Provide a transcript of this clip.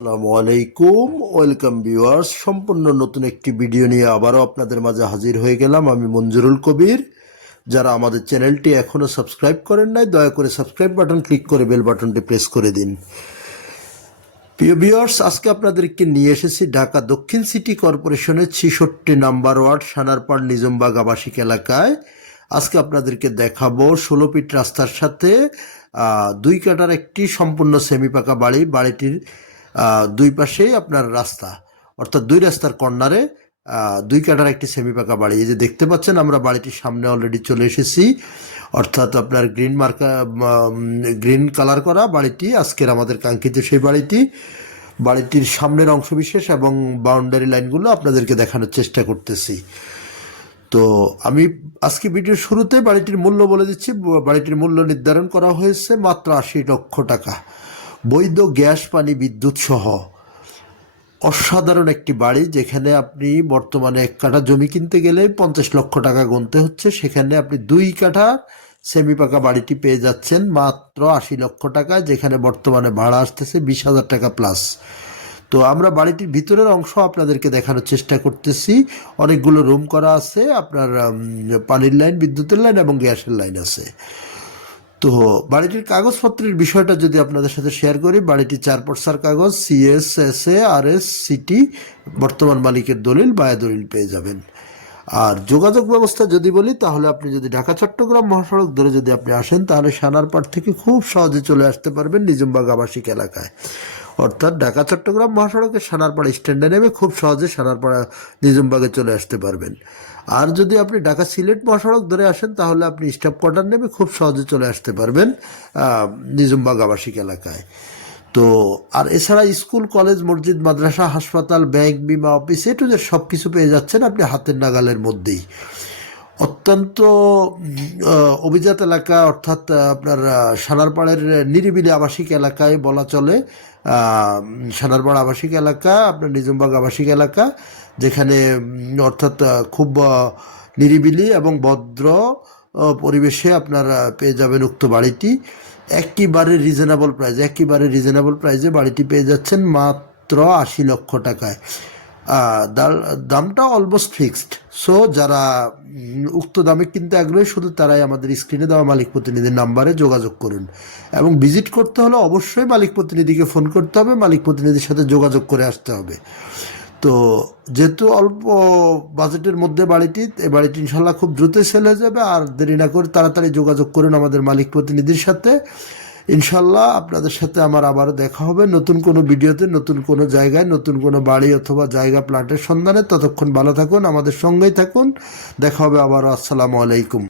আসসালামু আলাইকুম, welcome viewers. সম্পূর্ণ নতুন একটি ভিডিও নিয়ে আবারও আপনাদের মাঝে হাজির হয়ে গেলাম। আমি মঞ্জুরুল কবির। যারা আমাদের চ্যানেলটি এখনও সাবস্ক্রাইব করেন নাই, দয়া করে সাবস্ক্রাইব বাটন ক্লিক করে বেল বাটনটি প্রেস করে দিন। প্রিয় ভিউয়ার্স, আজকে আপনাদেরকে নিয়ে এসেছি ঢাকা দক্ষিণ সিটি কর্পোরেশনের 66 নাম্বার ওয়ার্ড সানারপাড় নিজমবাগ আবাসিক এলাকায়। আজকে আপনাদেরকে দেখাবো 16 ফিট রাস্তার সাথে 2 কাঠার একটি সম্পূর্ণ সেমি পাকা বাড়ি। বাড়িটির দুই পাশেই আপনার রাস্তা, অর্থাৎ দুই রাস্তার কর্নারে 2 কাঠার একটি সেমি পাকা বাড়ি। এই যে দেখতে পাচ্ছেন, আমরা বাড়িটির সামনে অলরেডি চলে এসেছি। অর্থাৎ আপনার গ্রিন কালার করা বাড়িটি আজকের আমাদের কাঙ্ক্ষিত সেই বাড়িটি। বাড়িটির সামনের অংশবিশেষ এবং বাউন্ডারি লাইনগুলো আপনাদেরকে দেখানোর চেষ্টা করতেছি। তো আমি আজকে ভিডিওর শুরুতে বাড়িটির মূল্য বলে দিচ্ছি। বাড়িটির মূল্য নির্ধারণ করা হয়েছে মাত্র 80 লক্ষ টাকা, বৈধ গ্যাস, পানি, বিদ্যুৎ সহ। অসাধারণ একটি বাড়ি, যেখানে আপনি বর্তমানে 1 কাঠা জমি কিনতে গেলে 50 লক্ষ টাকা গুনতে হচ্ছে, সেখানে আপনি 2 কাঠা সেমি পাকা বাড়িটি পেয়ে যাচ্ছেন মাত্র 80 লক্ষ টাকা, যেখানে বর্তমানে ভাড়া আসতেছে 20,000 টাকা প্লাস। তো আমরা বাড়িটির ভিতরের অংশ আপনাদেরকে দেখানোর চেষ্টা করতেছি। অনেকগুলো রুম করা আছে, আপনার পানির লাইন, বিদ্যুতের লাইন এবং গ্যাসের লাইন আছে। তো বাড়িটির কাগজপত্রের বিষয়টা যদি আপনাদের সাথে শেয়ার করি, বাড়িটি 4 পর্সার কাগজ, CS, SA, RS, সিটি, বর্তমান মালিকের দলিল, বায়া দলিল পেয়ে যাবেন। আর যোগাযোগ ব্যবস্থা যদি বলি, তাহলে আপনি যদি ঢাকা চট্টগ্রাম মহাসড়ক ধরে যদি আপনি আসেন, তাহলে সানারপাড় থেকে খুব সহজে চলে আসতে পারবেন নিজমবাগ আবাসিক এলাকায়। অর্থাৎ ঢাকা চট্টগ্রাম মহাসড়কের সানারপাড়া স্ট্যান্ডে নেমে খুব সহজে সানারপাড়া নিজমবাগে চলে আসতে পারবেন। আর যদি আপনি ঢাকা সিলেট মহাসড়ক ধরে আসেন, তাহলে আপনি স্টাফ কোয়ার্টার নেমে খুব সহজে চলে আসতে পারবেন নিজমবাগ আবাসিক এলাকায়। তো আর এছাড়া স্কুল, কলেজ, মসজিদ, মাদ্রাসা, হাসপাতাল, ব্যাংক, বিমা অফিস, এ টু জেড সব কিছু পেয়ে যাচ্ছেন আপনি হাতের নাগালের মধ্যেই। অত্যন্ত অভিজাত এলাকা, অর্থাৎ আপনার সানারপাড়ের নিরিবিলি আবাসিক এলাকায় বলা চলে। সানারপাড় আবাসিক এলাকা, আপনার নিজমবাগ আবাসিক এলাকা, যেখানে অর্থাৎ খুব নিরিবিলি এবং ভদ্র পরিবেশে আপনারা পেয়ে যাবেন উক্ত বাড়িটি। একেবারে রিজনেবল প্রাইজে বাড়িটি পেয়ে যাচ্ছেন মাত্র 80 লক্ষ টাকায়। দামটা অলমোস্ট ফিক্সড। সো যারা উক্ত দামে কিনতে আগ্রহী, শুধু তারাই আমাদের স্ক্রিনে দেওয়া মালিক প্রতিনিধির নাম্বারে যোগাযোগ করুন। এবং ভিজিট করতে হলে অবশ্যই মালিক প্রতিনিধিকে ফোন করতে হবে, মালিক প্রতিনিধির সাথে যোগাযোগ করে আসতে হবে। তো যেহেতু অল্প বাজেটের মধ্যে বাড়িটি, এই বাড়িটি ইনশাল্লাহ খুব দ্রুতই সেল হয়ে যাবে। আর দেরি না করে তাড়াতাড়ি যোগাযোগ করুন আমাদের মালিক প্রতিনিধির সাথে। ইনশাল্লাহ আপনাদের সাথে আমার আবারও দেখা হবে নতুন কোনো ভিডিওতে, নতুন কোনো জায়গায়, নতুন কোনো বাড়ি অথবা জায়গা, প্লাটের সন্ধানে। ততক্ষণ ভালো থাকুন, আমাদের সঙ্গেই থাকুন। দেখা হবে আবারও। আসসালামু আলাইকুম।